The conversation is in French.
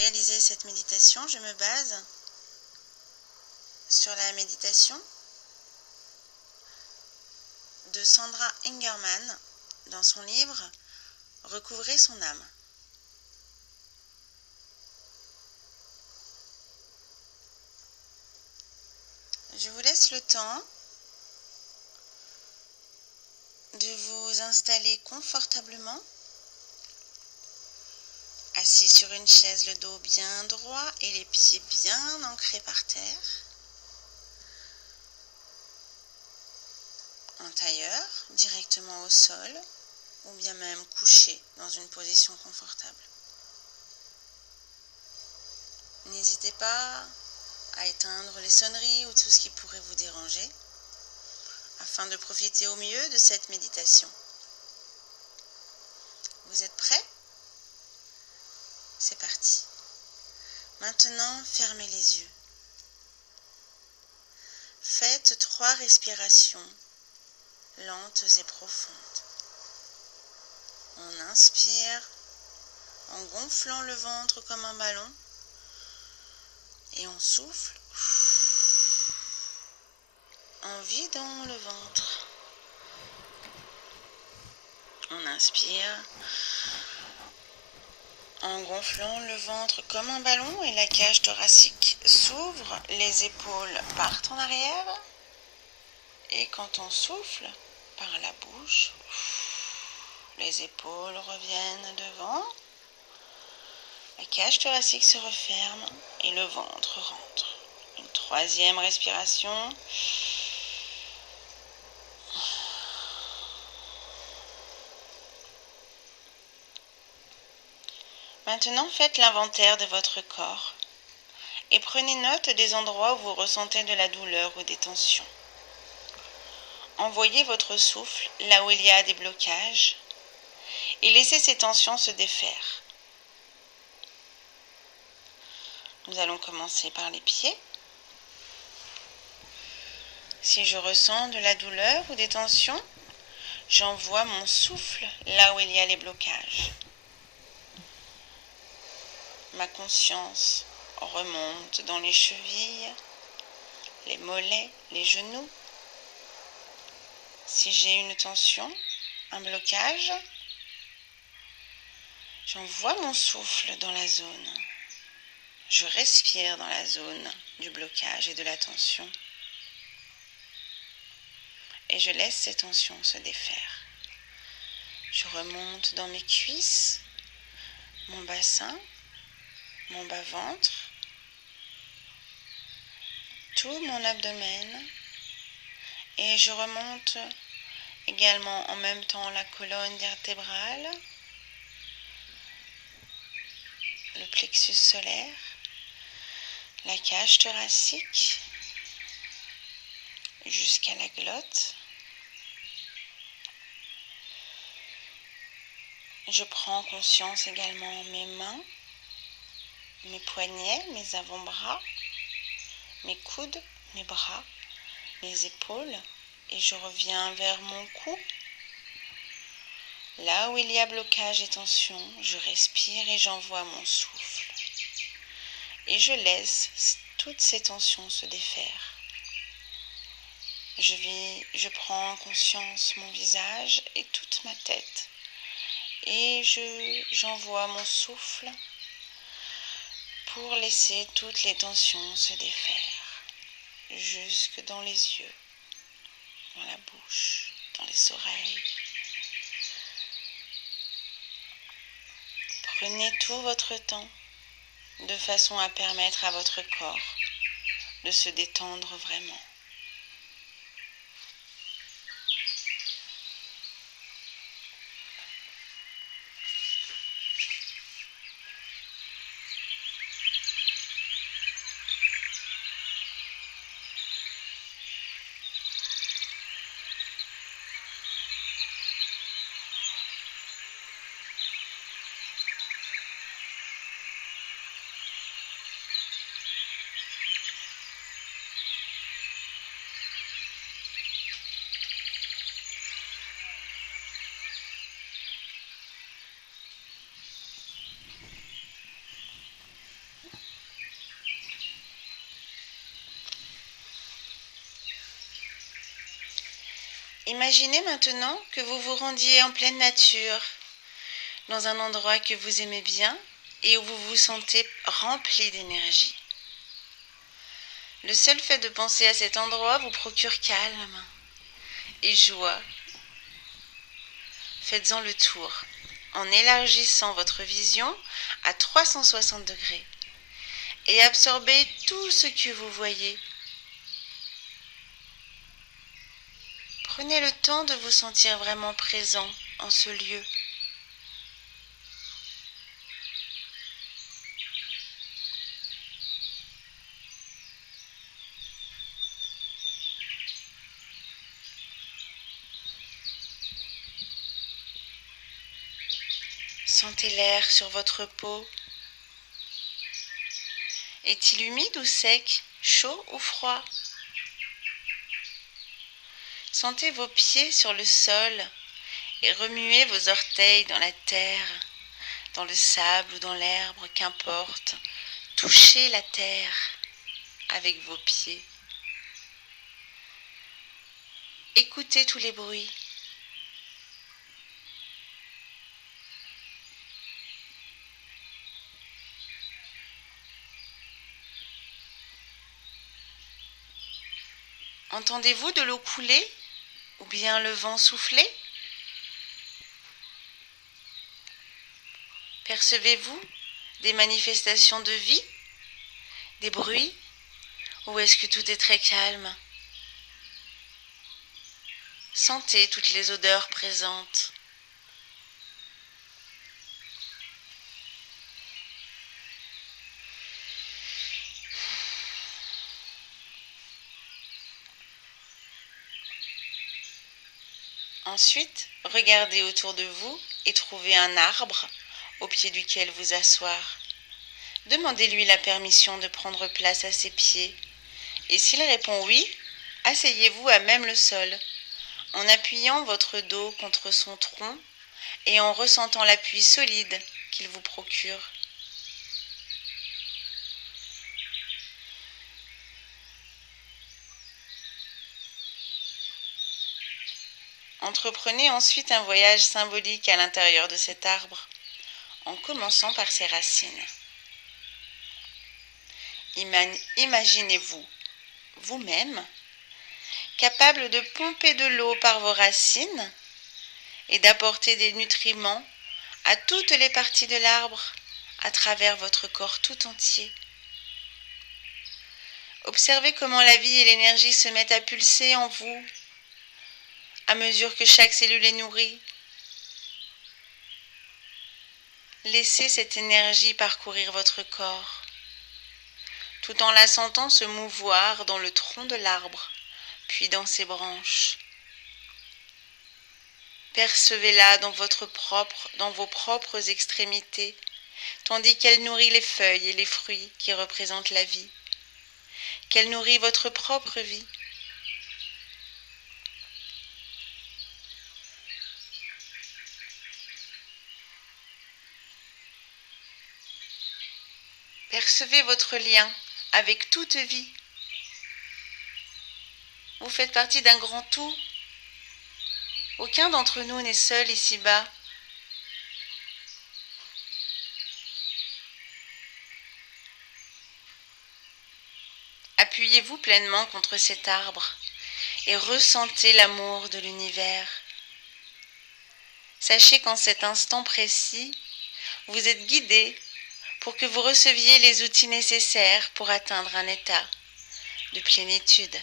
réaliser cette méditation, je me base sur la méditation de Sandra Ingerman dans son livre « Recouvrer son âme ». Je vous laisse le temps de vous installer confortablement, assis sur une chaise, le dos bien droit et les pieds bien ancrés par terre, en tailleur, directement au sol, ou bien même couché dans une position confortable. N'hésitez pas à éteindre les sonneries ou tout ce qui pourrait vous déranger, afin de profiter au mieux de cette méditation. Vous êtes prêts ? C'est parti. Maintenant, fermez les yeux. Faites 3 respirations lentes et profondes. On inspire en gonflant le ventre comme un ballon et on souffle en vidant le ventre. On inspire en gonflant le ventre comme un ballon et la cage thoracique s'ouvre, les épaules partent en arrière et quand on souffle par la bouche, les épaules reviennent devant, la cage thoracique se referme et le ventre rentre. Une 3e respiration. Maintenant, faites l'inventaire de votre corps et prenez note des endroits où vous ressentez de la douleur ou des tensions. Envoyez votre souffle là où il y a des blocages et laissez ces tensions se défaire. Nous allons commencer par les pieds. Si je ressens de la douleur ou des tensions, j'envoie mon souffle là où il y a les blocages. Ma conscience remonte dans les chevilles, les mollets, les genoux. Si j'ai une tension, un blocage, j'envoie mon souffle dans la zone. Je respire dans la zone du blocage et de la tension. Et je laisse ces tensions se défaire. Je remonte dans mes cuisses, mon bassin, mon bas-ventre, tout mon abdomen. Et je remonte également en même temps la colonne vertébrale, le plexus solaire, la cage thoracique, jusqu'à la glotte. Je prends conscience également mes mains, mes poignets, mes avant-bras, mes coudes, mes bras, mes épaules, et je reviens vers mon cou. Là où il y a blocage et tension, je respire et j'envoie mon souffle. Et je laisse toutes ces tensions se défaire. Je prends en conscience mon visage et toute ma tête. Et j'envoie mon souffle pour laisser toutes les tensions se défaire, jusque dans les yeux, dans la bouche, dans les oreilles. Prenez tout votre temps de façon à permettre à votre corps de se détendre vraiment. Imaginez maintenant que vous vous rendiez en pleine nature, dans un endroit que vous aimez bien et où vous vous sentez rempli d'énergie. Le seul fait de penser à cet endroit vous procure calme et joie. Faites-en le tour en élargissant votre vision à 360 degrés et absorbez tout ce que vous voyez. Prenez le temps de vous sentir vraiment présent en ce lieu. Sentez l'air sur votre peau. Est-il humide ou sec, chaud ou froid? Sentez vos pieds sur le sol et remuez vos orteils dans la terre, dans le sable ou dans l'herbe, qu'importe. Touchez la terre avec vos pieds. Écoutez tous les bruits. Entendez-vous de l'eau couler ou bien le vent souffler? Percevez-vous des manifestations de vie, des bruits, ou est-ce que tout est très calme? Sentez toutes les odeurs présentes. Ensuite, regardez autour de vous et trouvez un arbre au pied duquel vous asseoir. Demandez-lui la permission de prendre place à ses pieds. Et s'il répond oui, asseyez-vous à même le sol, en appuyant votre dos contre son tronc et en ressentant l'appui solide qu'il vous procure. Entreprenez ensuite un voyage symbolique à l'intérieur de cet arbre, en commençant par ses racines. Imaginez-vous, vous-même, capable de pomper de l'eau par vos racines et d'apporter des nutriments à toutes les parties de l'arbre à travers votre corps tout entier. Observez comment la vie et l'énergie se mettent à pulser en vous à mesure que chaque cellule est nourrie. Laissez cette énergie parcourir votre corps, tout en la sentant se mouvoir dans le tronc de l'arbre, puis dans ses branches. Percevez-la dans vos propres extrémités, tandis qu'elle nourrit les feuilles et les fruits qui représentent la vie, qu'elle nourrit votre propre vie. Percevez votre lien avec toute vie. Vous faites partie d'un grand tout. Aucun d'entre nous n'est seul ici-bas. Appuyez-vous pleinement contre cet arbre et ressentez l'amour de l'univers. Sachez qu'en cet instant précis, vous êtes guidé pour que vous receviez les outils nécessaires pour atteindre un état de plénitude.